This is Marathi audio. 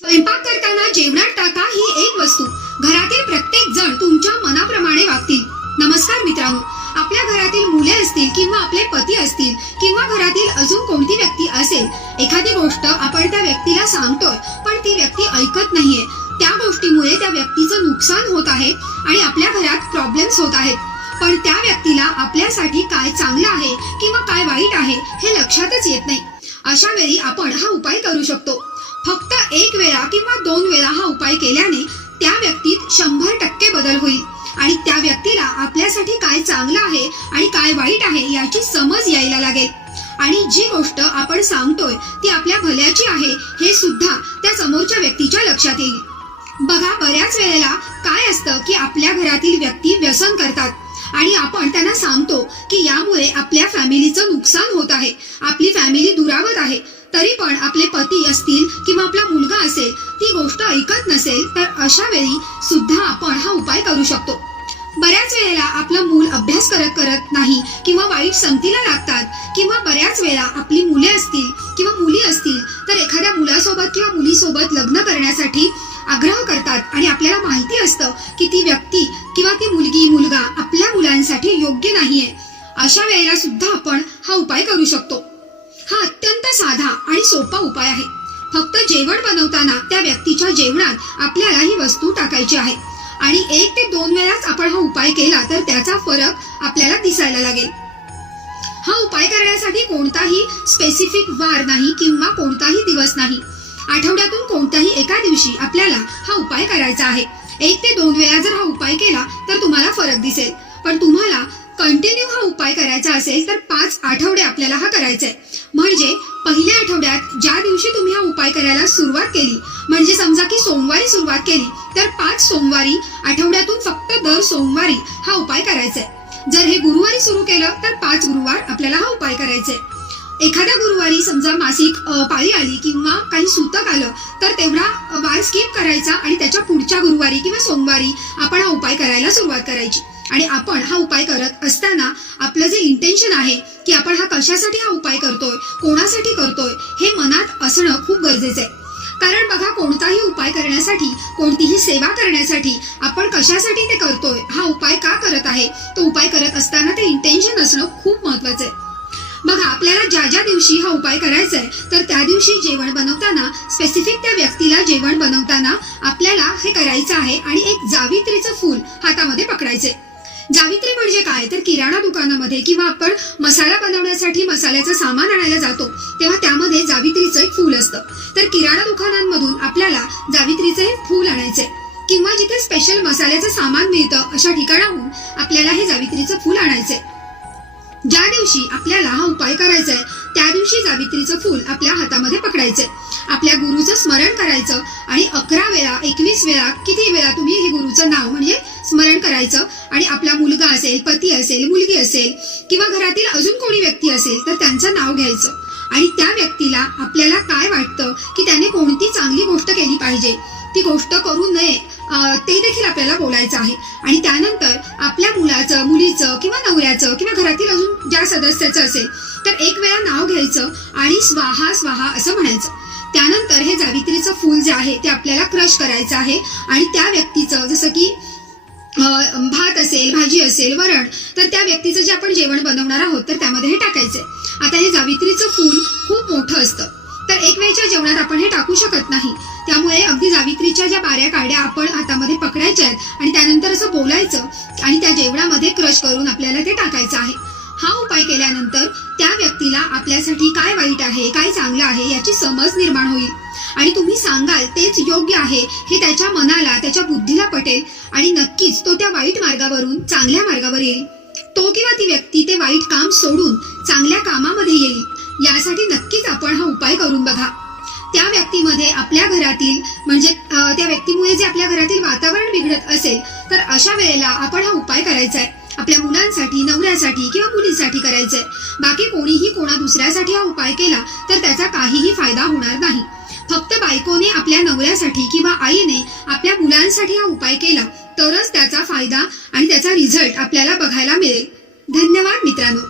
स्वयंपाक करताना जेवणात टाका ही एक वस्तू घरातील प्रत्येक जण तुमच्या मनाप्रमाणे वागतील। नमस्कार मित्रांनो, आपल्या घरातील मुले असतील किंवा आपले पती असतील किंवा घरातील अजून कोणती व्यक्ती असेल, एखादी गोष्ट आपण त्या व्यक्तीला सांगतोय पण ती व्यक्ती ऐकत नाहीये। त्या गोष्टीमुळे त्या व्यक्तीचं नुकसान होत आहे आणि आपल्या घरात प्रॉब्लेम्स होत आहेत। पण त्या व्यक्तीला आपल्यासाठी काय चांगलं आहे किंवा काय वाईट आहे हे लक्षातच येत नाही। अशा वेळी आपण हा उपाय करू शकतो। फक्त एक वेळा किंवा दोन वेळा हा उपाय केल्याने त्या व्यक्तीत 100% बदल होईल आणि त्या व्यक्तीला आपल्यासाठी काय चांगलं आहे आणि काय वाईट आहे याची समज यायला लागेल आणि जी गोष्ट आपण सांगतोय ती आपल्या भल्याची आहे हे सुद्धा त्या समोरच्या व्यक्तीच्या लक्षात येईल। बघा, बऱ्याच वेळेला काय असतं की आपल्या घरातील व्यक्ती व्यसन करतात आणि आपण त्यांना सांगतो की यामुळे आपल्या फॅमिलीचं नुकसान होत आहे, आपली फॅमिली दुरावत आहे, तरी पण आपले पती असतील किंवा आपला मुलगा असेल ती गोष्ट ऐकत नसेल, तर अशा वेळी सुद्धा आपण हा उपाय करू शकतो। बऱ्याच वेळेला आपलं मूल अभ्यास करत नाही किंवा वाईट संगतीला लागतात किंवा बऱ्याच वेळा आपली मुले असतील किंवा मुली असतील तर एखाद्या मुलासोबत किंवा मुलीसोबत लग्न करण्यासाठी आग्रह करतात आणि आपल्याला माहिती असतं की ती व्यक्ती किंवा ती मुलगी मुलगा आपल्या मुलांसाठी योग्य नाहीये। अशा वेळेला सुद्धा आपण हा उपाय करू शकतो। हा अत्यंत साधा आणि सोपा उपाय आहे। फक्त जेवण बनवताना त्या व्यक्तीच्या जेवणात आपल्याला ही वस्तू टाकायची आहे आणि 1 ते 2 वेळाच आपण हा उपाय केला तर त्याचा फरक आपल्याला दिसायला लागेल। हा उपाय करण्यासाठी कोणताही स्पेसिफिक वार नाही किंवा कोणताही दिवस नाही। आठवड्यातून कोणत्याही एका दिवशी आपल्याला हा उपाय करायचा आहे। 1 ते 2 वेळा जर हा उपाय केला तर तुम्हाला फरक दिसेल, पण तुम्हाला कंटिन्यू हा उपाय करायचा असेल तर 5 आठवडे आपल्याला हा करायचा आहे। म्हणजे पहिल्या आठवड्यात ज्या दिवशी तुम्ही हा उपाय करायला सुरुवात केली, म्हणजे समजा की सोमवारी सुरुवात केली तर 5 सोमवारी आठवड्यातून फक्त दर सोमवारी हा उपाय करायचा आहे। जर हे गुरुवारी सुरू केलं तर 5 गुरुवार आपल्याला हा उपाय करायचा आहे। एखाद्या गुरुवारी समजा मासिक पाळी आली किंवा काही सूतक आलं तर तेवढा वार स्किप करायचा आणि त्याच्या पुढच्या गुरुवारी किंवा सोमवारी आपण हा उपाय करायला सुरुवात करायची। आणि आपण हा उपाय करत असताना आपलं जे इंटेन्शन आहे की आपण हा कशासाठी हा उपाय करतोय, कोणासाठी करतोय, हे मनात असणं खूप गरजेचं आहे। कारण बघा, कोणताही उपाय करण्यासाठी, कोणतीही सेवा करण्यासाठी आपण कशासाठी ते करतोय, हा उपाय का करत आहे, तो उपाय करत असताना ते इंटेन्शन असणं खूप महत्वाचं आहे। बघा, आपल्याला ज्या दिवशी हा उपाय करायचा आहे तर त्या दिवशी जेवण बनवताना, स्पेसिफिक त्या व्यक्तीला जेवण बनवताना आपल्याला हे करायचं आहे आणि एक जावित्रीचं फूल हातामध्ये पकडायचे। जावित्री म्हणजे काय, तर किराणा दुकानामध्ये किंवा आपण मसाला बनवण्यासाठी मसाल्याचं सामान आणायला जातो तेव्हा त्यामध्ये जावित्रीचं एक फूल असतं। तर किराणा दुकानांमधून आपल्याला जावित्रीचं हे फूल आणायचंय किंवा जिथे स्पेशल मसाल्याचं सामान मिळतं अशा ठिकाणाहून आपल्याला हे जावित्रीचं फूल आणायचंय। ज्या दिवशी आपल्याला हा उपाय करायचा आहे त्या दिवशी जावित्रीचं फूल आपल्या हातामध्ये पकडायचंय, आपल्या गुरुचं स्मरण करायचं आणि 11 वेळा 21 वेळा किती वेळा तुम्ही हे गुरुचं नाव म्हणजे स्मरण करायचं आणि आपला मुलगा असेल, पती असेल, मुलगी असेल किंवा घरातील अजून कोणी व्यक्ती असेल तर त्यांचं नाव घ्यायचं आणि त्या व्यक्तीला आपल्याला काय वाटतं की त्याने कोणती चांगली गोष्ट केली पाहिजे, ती गोष्ट करू नये ते देखील आपल्याला बोलायचं आहे। आणि त्यानंतर आपल्या मुलाचं, मुलीचं किंवा नवऱ्याचं किंवा घरातील अजून ज्या सदस्याचं असेल तर 1 वेळा नाव घ्यायचं आणि स्वाहा स्वाहा असं म्हणायचं। त्यानंतर हे जावित्रीचं फूल जे आहे ते आपल्याला क्रश करायचं आहे आणि त्या व्यक्तीचं, जसं की भात असेल, भाजी असेल, वरण, तर त्या व्यक्तीचं जे आपण जेवण बनवणार आहोत तर त्यामध्ये हे टाकायचंय। आता हे जावित्रीचं फूल खूप मोठं असतं तर 1 वेळच्या जेवणात आपण हे टाकू शकत नाही, त्यामुळे अगदी जावित्रीच्या ज्या बाऱ्या काड्या आपण हातामध्ये पकडायच्या आहेत आणि त्यानंतर असं बोलायचं आणि त्या जेवणामध्ये क्रश करून आपल्याला ते टाकायचं आहे। हा उपाय केल्यानंतर त्या व्यक्तीला आपल्यासाठी काय वाईट आहे, काय चांगलं आहे याची समज निर्माण होईल आणि तुम्ही सांगाल तेच योग्य आहे हे त्याच्या मनाला, त्याच्या बुद्धीला पटेल आणि नक्कीच तो त्या वाईट मार्गावरून चांगल्या मार्गावर येईल। तो किंवा ती व्यक्ती ते वाईट काम सोडून चांगल्या कामामध्ये येईल। यासाठी नक्कीच आपण हा उपाय करून बघा। त्या व्यक्तीमध्ये आपल्या घरातील म्हणजे त्या व्यक्तीमुळे जे आपल्या घरातील वातावरण बिघडत असेल तर अशा वेळेला आपण हा उपाय करायचा आहे। आपल्या मुलांसाठी, नवऱ्यासाठी किंवा मुलीसाठी करायचंय। बाकी कोणीही कोणा दुसऱ्यासाठी हा उपाय केला तर त्याचा काहीही फायदा होणार नाही। फक्त बायकोने आपल्या नवऱ्यासाठी किंवा आईने आपल्या मुलांसाठी हा उपाय केला तरच त्याचा फायदा आणि त्याचा रिझल्ट आपल्याला बघायला मिळेल। धन्यवाद मित्रांनो।